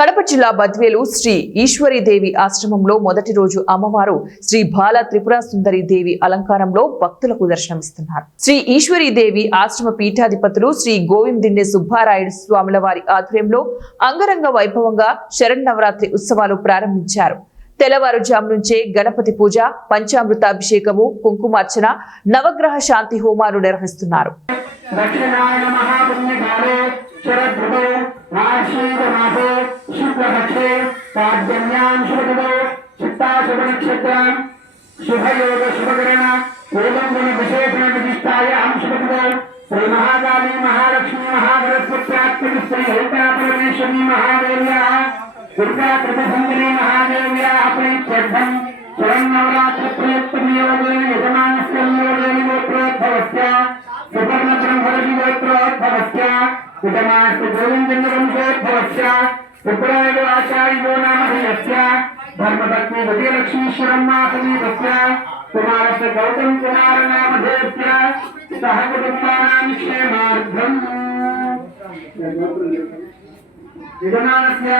కడప జిల్లా బద్వేలు శ్రీ ఈశ్వరీదేవి ఆశ్రమంలో మొదటి రోజు అమ్మవారు శ్రీ బాల త్రిపుర సుందరి దేవి అలంకారంలో భక్తులకు దర్శనమిస్తున్నారు. శ్రీ ఈశ్వరీదేవి ఆశ్రమ పీఠాధిపతులు శ్రీ గోవిందిండే సుబ్బారాయుడు స్వాముల వారి ఆధ్వర్యంలో అంగరంగ వైభవంగా శరన్నవరాత్రి ఉత్సవాలు ప్రారంభించారు. తెల్లవారుజాము నుంచే గణపతి పూజ, పంచామృతాభిషేకము, కుంకుమార్చన, నవగ్రహ శాంతి హోమాలు నిర్వహిస్తున్నారు. शुभयोग शुभकरण विशेषण विशिष्टायां शुभदो श्री महाकाली महालक्ष्मी महाबृहस्पति परमेश्वरी महादेव्या दुर्गा त्रिपुरसुंदरी महादेव्या अपने श्रद्धं शरन्नवरात्र प्रयोक्तयोगे यजमानस्य योगेन गोत्रोद्भवस्य सुपर्ण ब्रह्मर्षि गोत्रोद्भवस्य यजमानस्य गोविन्दवंशोद्भवस्य सुब्रायो आचार्यो नाम धीयस्य धर्मपत्नी विजयलक्ष्मीश्वरम्मा समीपस्य कुमारस्य गौतम कुमार नामधेयस्य सह कुटुम्बानां क्षेमार्थम् यजमानस्य